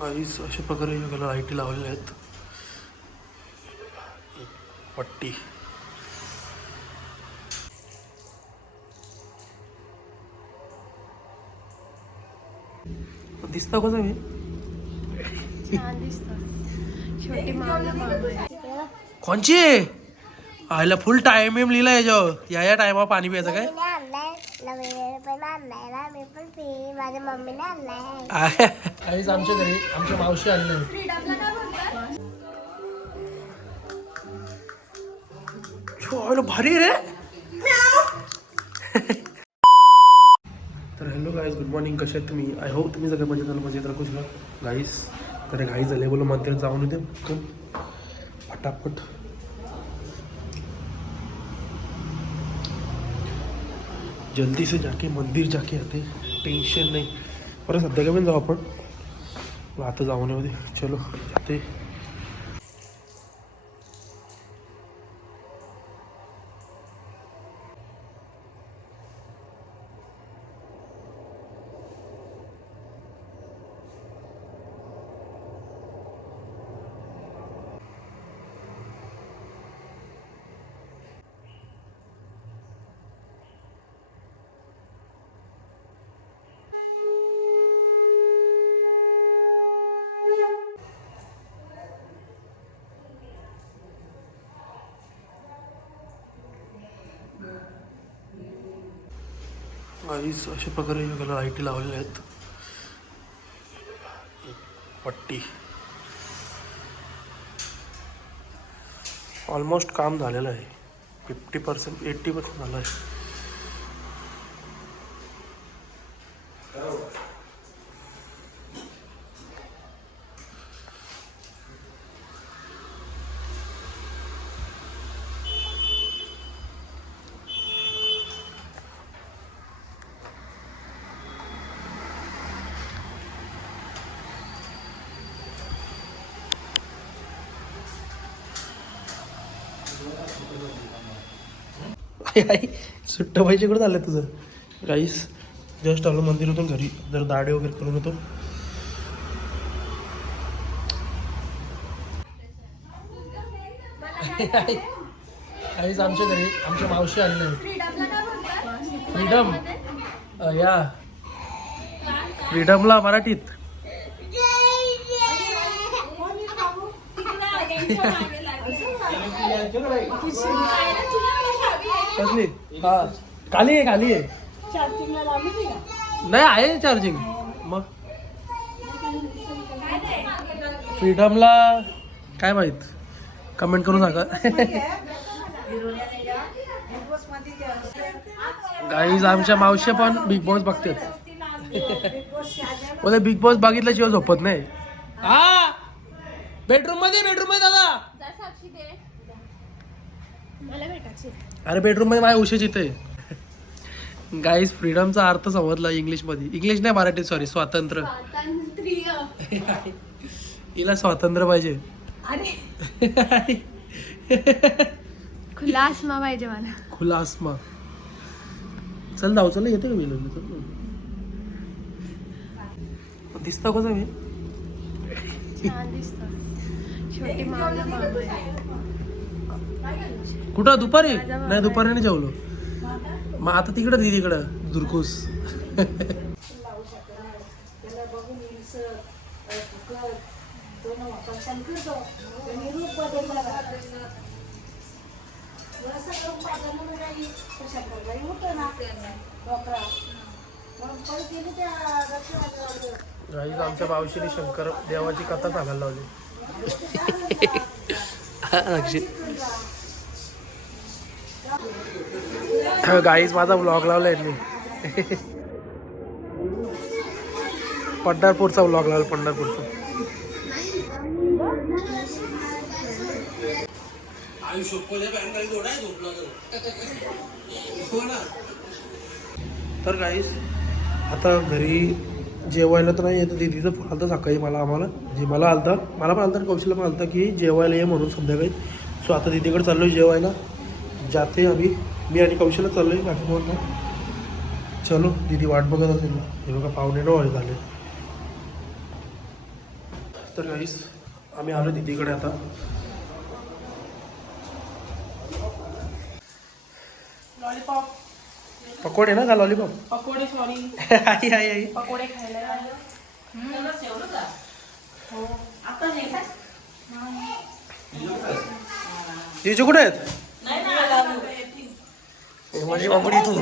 गाईस अशा प्रकारे याला लाईटी लावलेल्या आहेत. पट्टी दिसतं कसं मी छान दिसतं. छोटी मावलं कोणची आयला फुल टाइम एम लिहिला याच्यावर या टायमा पाणी प्यायचं काय. काहीच आमच्या घरी आमच्या मावशी आली नाही. भारी रे. तर हॅलो गाईज, गुड मॉर्निंग. कसे आहेत तुम्ही? आय होप तुम्ही सगळे मजेत राखू शकता. गाईस तर घाई झाले बोला मंदिरात जाऊन येते फटाफट. जल्दी से जाके मंदिर जाके आते, टेन्शन नाही. बरं सध्या काय पण जाऊ आपण, आता जाऊन येऊ दे. चलो जाते. गाईस अशा प्रकारे याला लाईटी लावलेल्या आहेत. पट्टी ऑलमोस्ट काम झालेलं आहे. 50% 80% झालं आहे. आई सुट्ट पाहिजे कुठं झालं तुझं. गाईस जस्ट आलो मंदिरातून घरी, जर दाढी वगैरे करून येतो. काहीच आमच्या घरी आमच्या मावशी आली नाही. फ्रीडम या फ्रीडमला मराठीत कसली. हा खाली आहे नाही आहे चार्जिंग. मग फ्रीडमला काय माहित, कमेंट करून सांगा. गाईज आमच्या मावशी पण बिग बॉस बघतात. बोले बिग बॉस बघितल्याशिवाय झोपत नाही. हा बेडरूम मध्ये दादा. अरे बेडरूम मध्ये माझ्या उशीच इथे. गाईज फ्रीडमचा अर्थ समजला इंग्लिश मध्ये. इंग्लिश नाही मराठी, सॉरी, स्वातंत्र्य. हिला स्वातंत्र्य पाहिजे. खुला आसमा पाहिजे मला. खुला आसमा. चल जाऊ. चल येते का मी दिसतं कसं मी छान दिसतं. छोटी मावलं कुठं दुपारी नाही, दुपारी नाही जेवलो. मग आता तिकडं दीदीकडं दुरकूस. गाईज आमच्या मावशीने शंकर देवाची कथा सांगायला लावली. गाईज माझा ब्लॉग लावलाय मी. पंढरपूरचा ब्लॉग लावला. पंढरपूरचा तर गाईस आता घरी जेवायला तर नाही येतं. दीदीचं फोन आलता सकाळी आम्हाला जे मला आलता, मला पण आलता, कौशलला पण आलता की जेवायला ये म्हणून संध्याकाळी. सो आता दीदीकडे चाललो आहे जेवायला. जाते आम्ही, मी आणि कौशलला चाललो आहे. बाकी कोण नाही. चलो दीदी वाट बघत असेल. हे बघा 9:15 झाले. तर गाईस आम्ही आलो दीदीकडे आता. लॉलीपॉप पकोडे ना का लॉलीपॉप? पकोडे सॉरी आई आई आई पकोडे खायला हो आता नाही का जिजू कुठे आहेत? नाही ना हे माझी बाबडी तू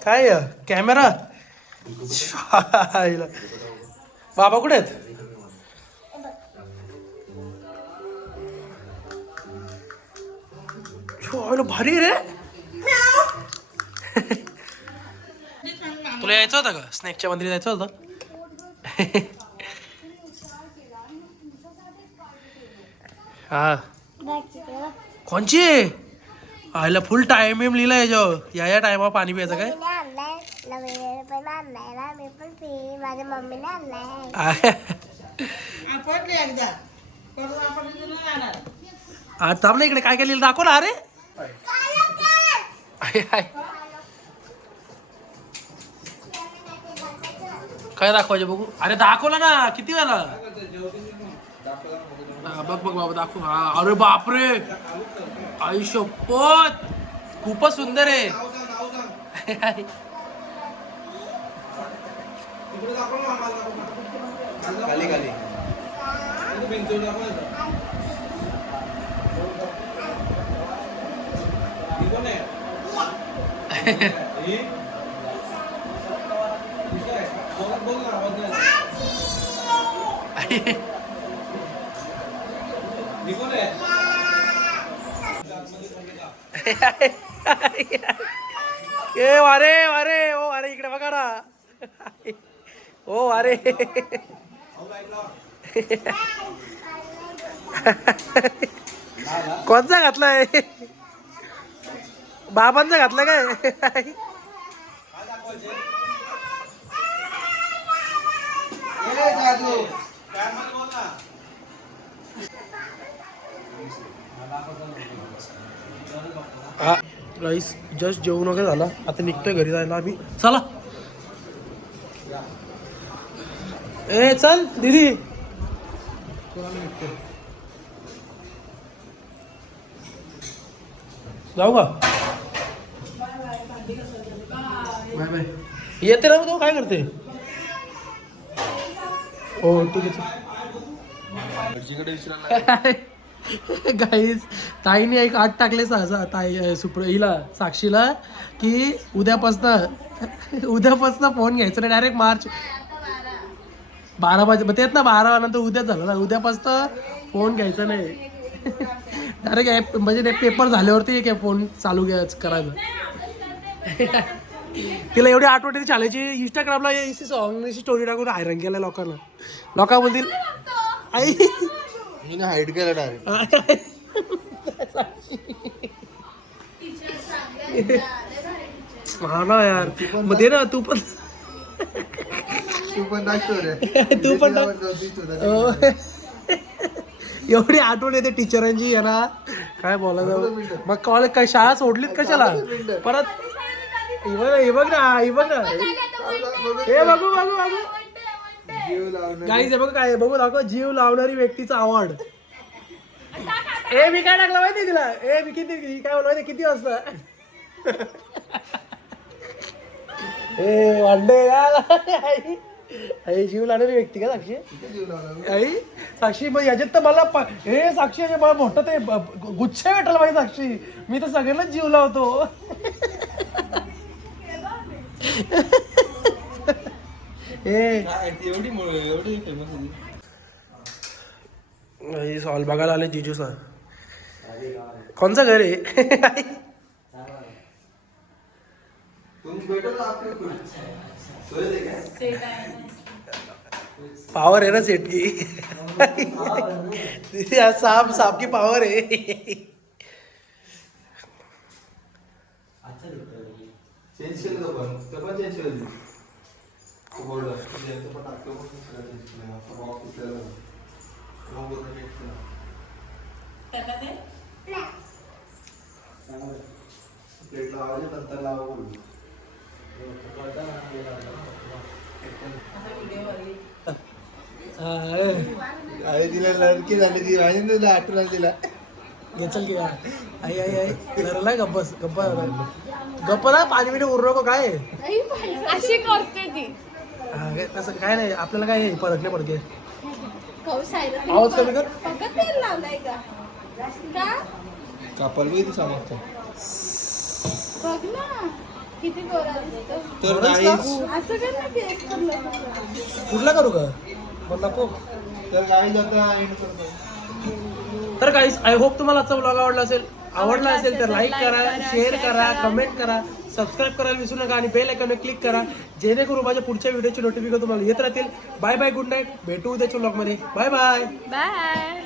काय काय कॅमेरा बाबा कुठे आहेत? भारी रे. तुला यायचं होतं का स्नेकच्या मंदिरात जायचं होतं? हा कोणची आयला फुल टाइम लिहिला याच्यावर या टायमा पाणी प्यायचं काय? माझ्या मम्मीने आणलाय. आज थांब ना इकडे काय काय लिहिलं दाखव ना. अरे काय दाखवायचे बघू. अरे दाखवला ना किती वेळा. बघ बघ बाबा दाखव. हा अरे बापरे आई शपथ खूपच सुंदर आहे. खाली खाली ए वारे वारे ओ अरे इकडे बघा ना. ओ अरे कोणचा घातलाय? बाबांचा घातला काय? हा राईस जस्ट जेवण वगैरे झाला. आता निघतोय घरी जायला आम्ही. चला ए चल दीदी. जाऊ का? Bye bye. येते ना तो काय करते? हो ठीक आहे. गाईज ताईने एक आठ टाकले ताई हिला साक्षीला की उद्यापासनं फोन घ्यायचा नाही. डायरेक्ट मार्च 12 वाजे तेच ना 12 नंतर उद्याच झालं ना. उद्यापासनं फोन घ्यायचा नाही. डायरेक्ट म्हणजे पेपर झाल्यावरती काय फोन चालू करायचं. तिला एवढी आठवण चालायची. इंस्टाग्रामला सॉंगची स्टोरी टाकून हैराण केलं लोकांना. लोक म्हणतील आई मी हाईड केलं डायरेक्ट. हा ना यार मग दे ना तू पण तू पण एवढी आठवण येते टीचरांची आहे ना काय बोलायचं. मग कॉलेज काय शाळा सोडलीत कशाला परत. हे बघ ना हे बघ ना हे बघू बघू बघू गाईज हे बघ काय बघू दाखव. जीव लावणारी व्यक्तीचा अवॉर्ड. ए मी काय टाकलं माहिती तिला. ए मी किती काय बोल किती वाजता ए वांडे आई जीव लावणारी व्यक्ती का साक्षी? आई साक्षी मग याच्यात तर मला हे साक्षी मला मोठं ते गुच्छ भेटलं पाहिजे साक्षी. मी तर सगळ्यांनाच जीव लावतो. एवढी फेमस सॉल बघायला आले जिजू सर. कोणचं घर आहे? पावर है ना सेट की. साहब साहब की पावर है. चेंज केलं तो पण चेंज केलं. त्यांना ते प्लेट लावायचे नंतर लावा बोलू. आता व्हिडिओ अरे तिला लडकी झाली ती राजेंद्रला आठवण आली तिला. घेचल की या. आई आई आई लरलाय गप्पस गप्प ना 5 मिनिट उरलो का काय अशी करते ती हा, तसं काय नाही आपल्याला काय फरक नाही पडते कौसायला आवाज कमी कर फक्त तेल लावलाय का कापल बी ती समजतं. बघ ना किती गोरा दिसतो तर बरंच गाईज असं कर ना केस करलं कुठला करू का पण नको तर गाईज आता एंड करतो. तर काहीच आय होप तुम्हाला आजचा ब्लॉग आवडला असेल तर लाईक करा शेअर करा कमेंट करा सबस्क्राईब करायला विसरू नका आणि बेल आयकॉनवर क्लिक करा जेणेकरून माझ्या पुढच्या व्हिडिओची नोटिफिकेशन तुम्हाला येत राहतील. बाय बाय गुड नाईट भेटू उद्याच्या ब्लॉगमध्ये बाय बाय बाय